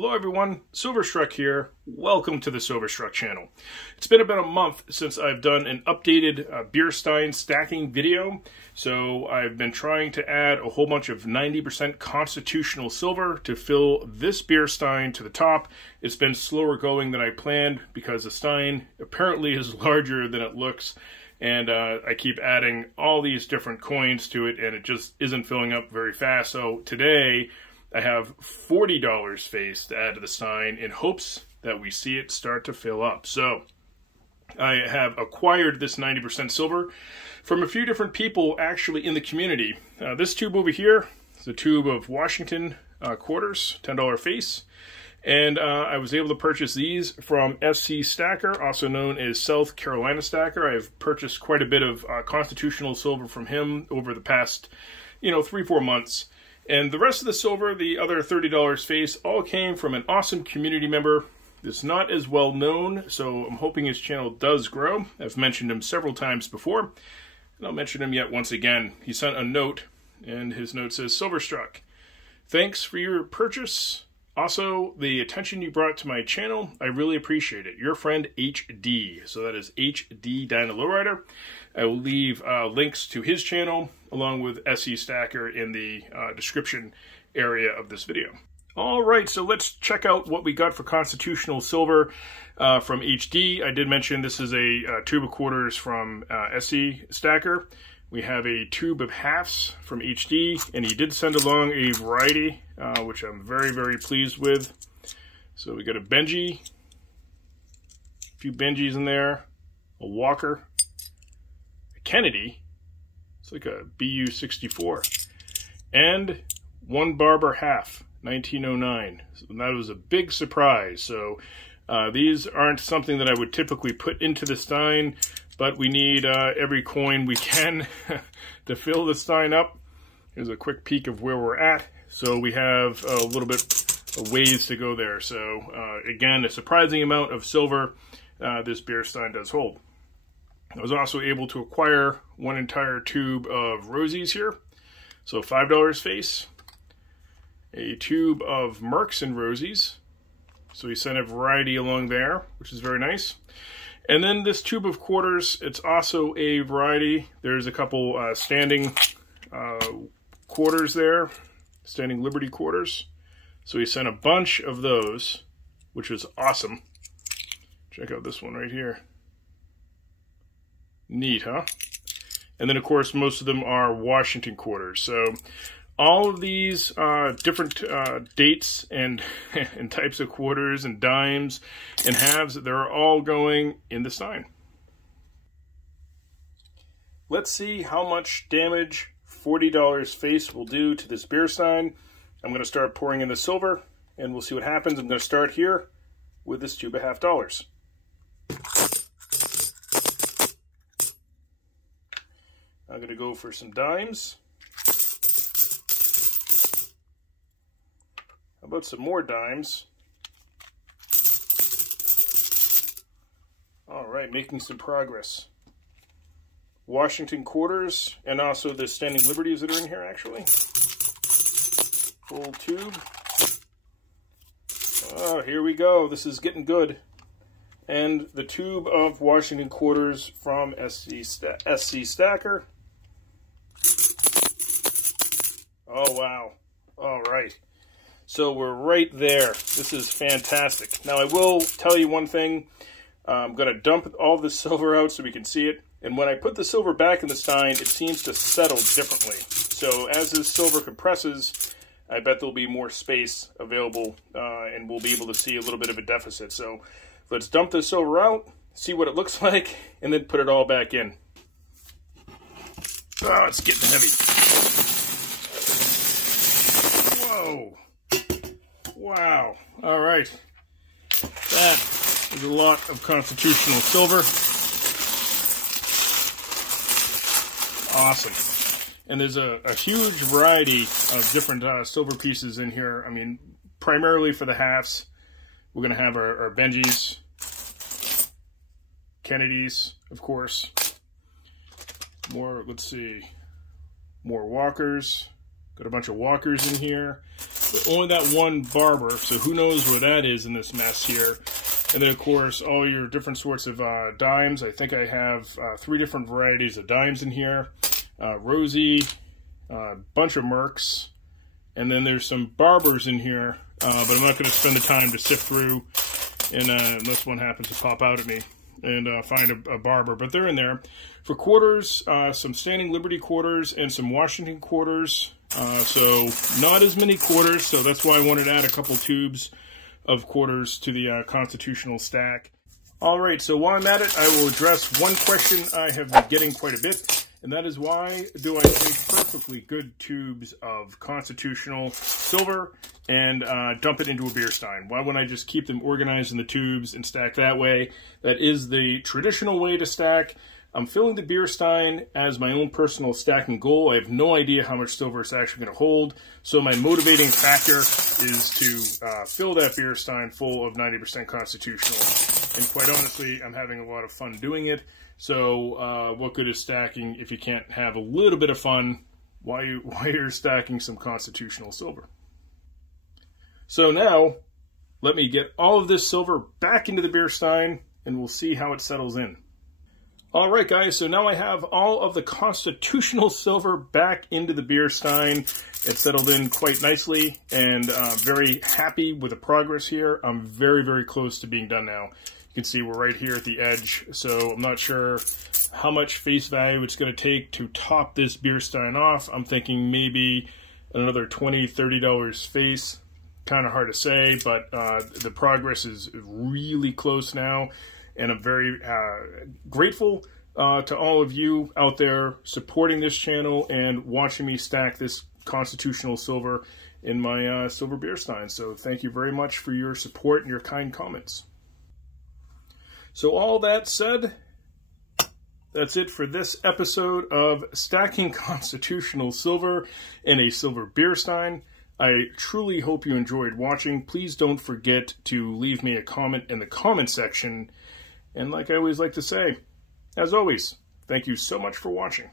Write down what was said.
Hello everyone, Silverstruck here. Welcome to the Silverstruck channel. It's been about a month since I've done an updated beer stein stacking video. So I've been trying to add a whole bunch of 90% constitutional silver to fill this beer stein to the top. It's been slower going than I planned because the stein apparently is larger than it looks. And I keep adding all these different coins to it and it just isn't filling up very fast. So today I have $40 face to add to the stein in hopes that we see it start to fill up. So I have acquired this 90% silver from a few different people actually in the community. This tube over here is a tube of Washington quarters, $10 face. And I was able to purchase these from SC Stacker, also known as South Carolina Stacker. I've purchased quite a bit of constitutional silver from him over the past, 3-4 months. And the rest of the silver, the other $30 face, all came from an awesome community member that's not as well known, so I'm hoping his channel does grow. I've mentioned him several times before, and I'll mention him yet once again. He sent a note, and his note says, "Silverstruck, thanks for your purchase. Also, the attention you brought to my channel, I really appreciate it. Your friend HD." So that is HD Dyna Lowrider. I will leave links to his channel along with SE Stacker in the description area of this video. All right, so let's check out what we got for constitutional silver from HD. I did mention this is a tube of quarters from SE Stacker. We have a tube of halves from HD, and he did send along a variety, which I'm very, very pleased with. So we got a Benji, a few Benjis in there, a Walker, a Kennedy, it's like a BU-64, and one Barber half, 1909. So that was a big surprise. So these aren't something that I would typically put into the stein, but we need every coin we can to fill the stein up. Here's a quick peek of where we're at. So we have a little bit of ways to go there. So again, a surprising amount of silver this beer stein does hold. I was also able to acquire one entire tube of rosies here. So $5 face. A tube of Mercs and rosies. So he sent a variety along there, which is very nice. And then this tube of quarters, it's also a variety. There's a couple standing quarters there, standing Liberty quarters. So he sent a bunch of those, which is awesome. Check out this one right here. Neat, huh? And then, of course, most of them are Washington quarters. So all of these different dates and, and types of quarters and dimes and halves, they're all going in the stein. Let's see how much damage $40 face will do to this beer stein. I'm going to start pouring in the silver, and we'll see what happens. I'm going to start here with this tube of $half. I'm going to go for some dimes. How about some more dimes? All right, making some progress. Washington quarters, and also the standing liberties that are in here, actually. Full tube. Oh, here we go. This is getting good. And the tube of Washington quarters from SC Stacker. Oh, wow. All right. So we're right there. This is fantastic. Now I will tell you one thing. I'm going to dump all the silver out so we can see it. And when I put the silver back in the stein, it seems to settle differently. So as this silver compresses, I bet there'll be more space available and we'll be able to see a little bit of a deficit. So let's dump the silver out, see what it looks like, and then put it all back in. Oh, it's getting heavy. Whoa. Wow. All right. That is a lot of constitutional silver. Awesome. And there's a huge variety of different silver pieces in here. I mean, primarily for the halves, we're going to have our Benjis, Kennedys, of course. More, let's see, more Walkers. Got a bunch of Walkers in here. but only that one barber, so who knows where that is in this mess here. And then, of course, all your different sorts of dimes. I think I have 3 different varieties of dimes in here. Rosy, a bunch of Mercs, and then there's some barbers in here, but I'm not going to spend the time to sift through, and unless one happens to pop out at me and find a barber. But they're in there. For quarters, some Standing Liberty quarters and some Washington quarters. So not as many quarters, so that's why I wanted to add a couple tubes of quarters to the constitutional stack. All right, so while I'm at it, I will address one question I have been getting quite a bit, and that is, why do I take perfectly good tubes of constitutional silver and dump it into a beer stein? Why wouldn't I just keep them organized in the tubes and stack that way? That is the traditional way to stack. I'm filling the beer stein as my own personal stacking goal. I have no idea how much silver it's actually going to hold, so my motivating factor is to fill that beer stein full of 90% constitutional. And quite honestly, I'm having a lot of fun doing it. So what good is stacking if you can't have a little bit of fun while you're stacking some constitutional silver? So now, let me get all of this silver back into the beer stein, and we'll see how it settles in. Alright guys, so now I have all of the constitutional silver back into the beer stein. It settled in quite nicely, and very happy with the progress here. I'm very, very close to being done now. You can see we're right here at the edge, so I'm not sure how much face value it's going to take to top this beer stein off. I'm thinking maybe another $20, $30 face. Kind of hard to say, but the progress is really close now. And I'm very grateful to all of you out there supporting this channel and watching me stack this constitutional silver in my silver beer stein. So thank you very much for your support and your kind comments. So all that said, that's it for this episode of Stacking Constitutional Silver in a Silver Beer Stein. I truly hope you enjoyed watching. Please don't forget to leave me a comment in the comment section. And like I always like to say, as always, thank you so much for watching.